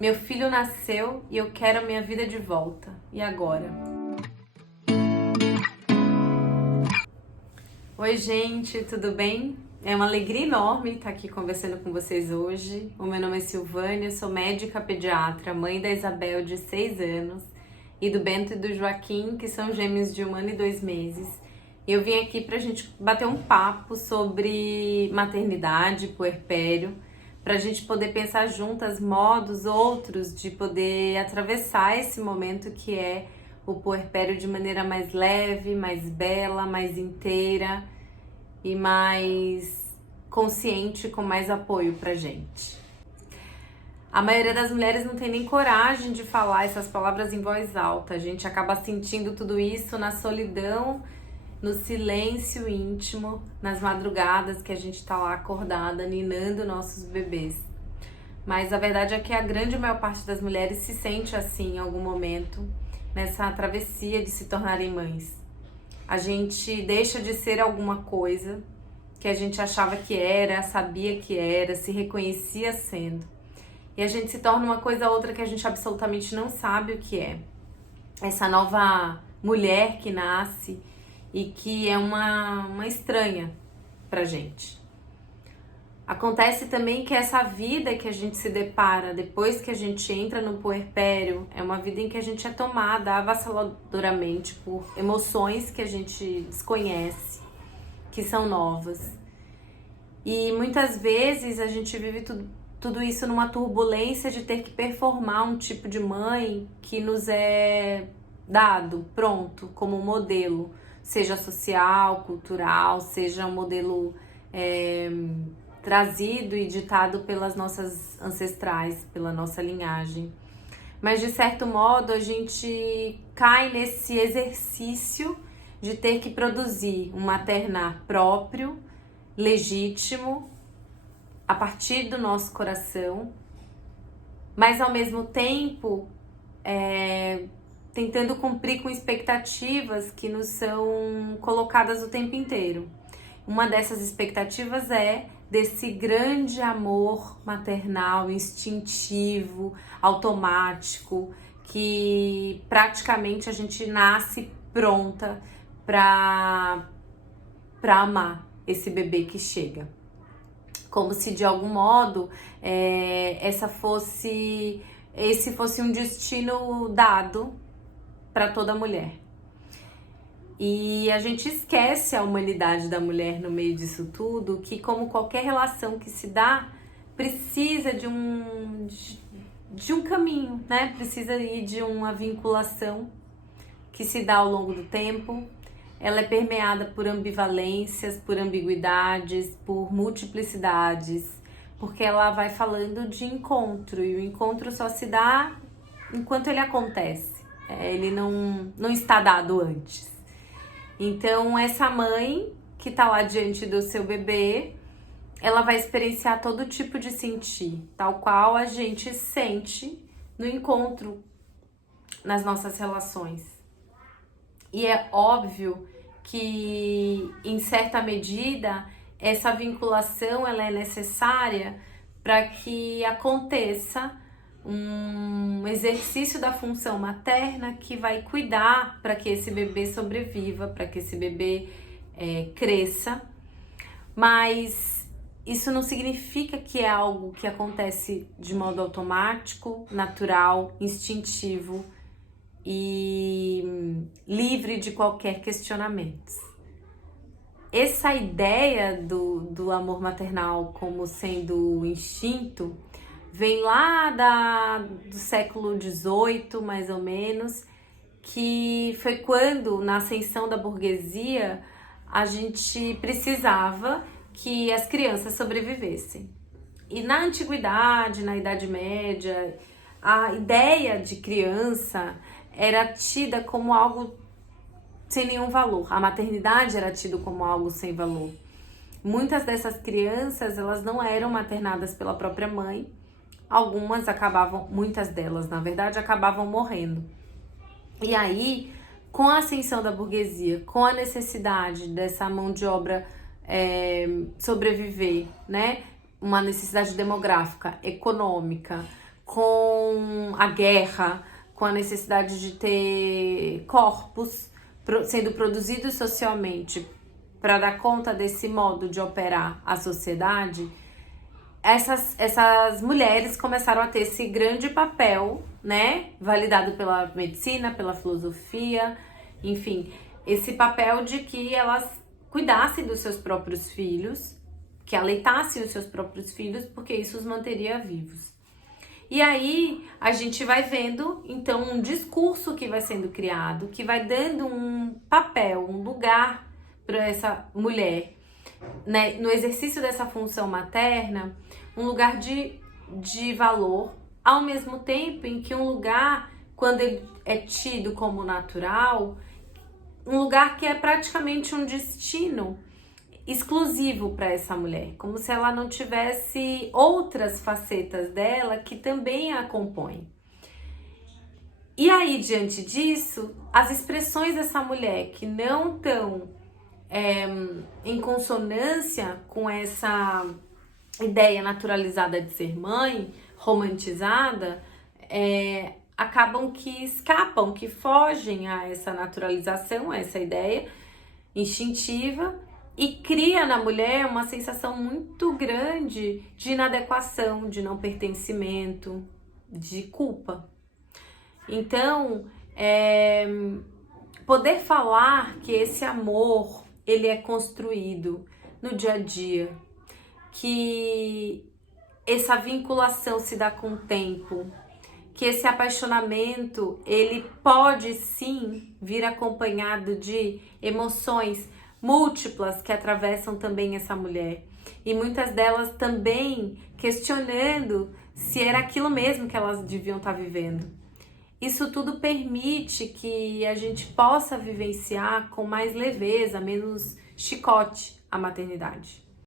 Meu filho nasceu e eu quero a minha vida de volta. E agora? Oi, gente, tudo bem? É uma alegria enorme estar aqui conversando com vocês hoje. O meu nome é Silvânia, sou médica pediatra, mãe da Isabel, de 6 anos, e do Bento e do Joaquim, que são gêmeos de 1 ano e 2 meses. Eu vim aqui pra gente bater um papo sobre maternidade, puerpério, pra gente poder pensar juntas modos outros de poder atravessar esse momento que é o puerpério de maneira mais leve, mais bela, mais inteira e mais consciente, com mais apoio pra gente. A maioria das mulheres não tem nem coragem de falar essas palavras em voz alta. A gente acaba sentindo tudo isso na solidão, no silêncio íntimo, nas madrugadas que a gente tá lá acordada, ninando nossos bebês. Mas a verdade é que a grande maior parte das mulheres se sente assim em algum momento, nessa travessia de se tornarem mães. A gente deixa de ser alguma coisa que a gente achava que era, sabia que era, se reconhecia sendo. E a gente se torna uma coisa ou outra que a gente absolutamente não sabe o que é. Essa nova mulher que nasce e que é uma estranha pra gente. Acontece também que essa vida que a gente se depara depois que a gente entra no puerpério é uma vida em que a gente é tomada avassaladoramente por emoções que a gente desconhece, que são novas. E muitas vezes a gente vive tudo isso numa turbulência de ter que performar um tipo de mãe que nos é dado, pronto, como modelo, seja social, cultural, seja um modelo trazido e ditado pelas nossas ancestrais, pela nossa linhagem. Mas de certo modo a gente cai nesse exercício de ter que produzir um maternar próprio, legítimo, a partir do nosso coração, mas ao mesmo tempo tentando cumprir com expectativas que nos são colocadas o tempo inteiro. Uma dessas expectativas é desse grande amor maternal, instintivo, automático, que praticamente a gente nasce pronta para amar esse bebê que chega. Como se de algum modo esse fosse um destino dado para toda mulher. E a gente esquece a humanidade da mulher no meio disso tudo, que como qualquer relação que se dá, precisa de um caminho, né? Precisa ir de uma vinculação que se dá ao longo do tempo. Ela é permeada por ambivalências, por ambiguidades, por multiplicidades, porque ela vai falando de encontro, e o encontro só se dá enquanto ele acontece. Ele não está dado antes. Então, essa mãe que tá lá diante do seu bebê, ela vai experienciar todo tipo de sentir, tal qual a gente sente no encontro, nas nossas relações. E é óbvio que, em certa medida, essa vinculação ela é necessária para que aconteça um exercício da função materna que vai cuidar para que esse bebê sobreviva, para que esse bebê cresça, mas isso não significa que é algo que acontece de modo automático, natural, instintivo e livre de qualquer questionamento. Essa ideia do amor maternal como sendo instinto vem lá do século XVIII, mais ou menos, que foi quando, na ascensão da burguesia, a gente precisava que as crianças sobrevivessem. E na antiguidade, na Idade Média, a ideia de criança era tida como algo sem nenhum valor. A maternidade era tida como algo sem valor. Muitas dessas crianças, elas não eram maternadas pela própria mãe. Muitas delas, na verdade, acabavam morrendo. E aí, com a ascensão da burguesia, com a necessidade dessa mão de obra sobreviver, né? Uma necessidade demográfica, econômica, com a guerra, com a necessidade de ter corpos sendo produzidos socialmente para dar conta desse modo de operar a sociedade, essas mulheres começaram a ter esse grande papel, né, validado pela medicina, pela filosofia, enfim, esse papel de que elas cuidassem dos seus próprios filhos, que aleitassem os seus próprios filhos, porque isso os manteria vivos. E aí a gente vai vendo, então, um discurso que vai sendo criado, que vai dando um papel, um lugar para essa mulher, né, no exercício dessa função materna, um lugar de valor, ao mesmo tempo em que um lugar, quando ele é tido como natural, um lugar que é praticamente um destino exclusivo para essa mulher, como se ela não tivesse outras facetas dela que também a compõem. E aí, diante disso, as expressões dessa mulher que não estão em consonância com essa ideia naturalizada de ser mãe, romantizada, acabam que escapam, que fogem a essa naturalização, a essa ideia instintiva, e cria na mulher uma sensação muito grande de inadequação, de não pertencimento, de culpa. Então, poder falar que esse amor, ele é construído no dia a dia, que essa vinculação se dá com o tempo, que esse apaixonamento, ele pode sim vir acompanhado de emoções múltiplas que atravessam também essa mulher, e muitas delas também questionando se era aquilo mesmo que elas deviam estar vivendo. Isso tudo permite que a gente possa vivenciar com mais leveza, menos chicote, a maternidade.